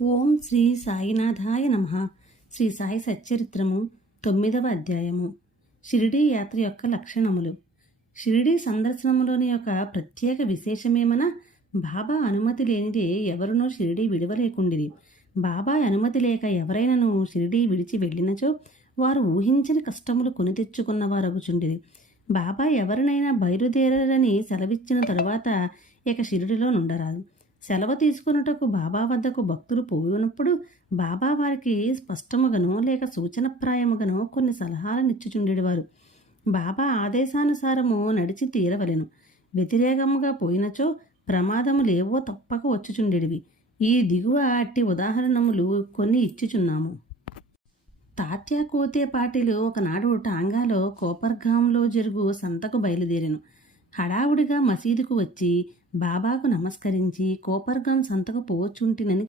ఓం శ్రీ సాయినాథాయ నమః. శ్రీ సాయి సచ్చరిత్రము 9వ అధ్యాయము. షిరిడీ యాత్ర యొక్క లక్షణములు. షిరిడీ సందర్శనములోని యొక్క ప్రత్యేక విశేషమేమన బాబా అనుమతి లేనిదే ఎవరునూ షిరిడీ విడవలేకుండిరి. బాబా అనుమతి లేక ఎవరైనను షిరిడీ విడిచి వెళ్ళినచో వారు ఊహించని కష్టములు కొని తెచ్చుకున్నవారగుచుండిరి. బాబా ఎవరినైనా బయలుదేరని సెలవిచ్చిన తరువాత ఇక షిరిడిలో నుండరాదు. సెలవు తీసుకున్నటకు బాబా వద్దకు భక్తులు పోయినప్పుడు బాబా వారికి స్పష్టముగానో లేక సూచనప్రాయముగానో కొన్ని సలహాలనిచ్చుచుండెడివారు. బాబా ఆదేశానుసారము నడిచి తీరవలెను. వ్యతిరేకముగా పోయినచో ప్రమాదములేవో తప్పక వచ్చుచుండెడివి. ఈ దిగువ అట్టి ఉదాహరణములు కొన్ని ఇచ్చుచున్నాము. తాత్యా కోతే పాటిలు ఒకనాడు టాంగాలో కోపర్గాంలో జరుగు సంతకు బయలుదేరెను. హడావుడిగా మసీదుకు వచ్చి బాబాకు నమస్కరించి కోపర్గాం సంతకు పోవచ్చుంటినని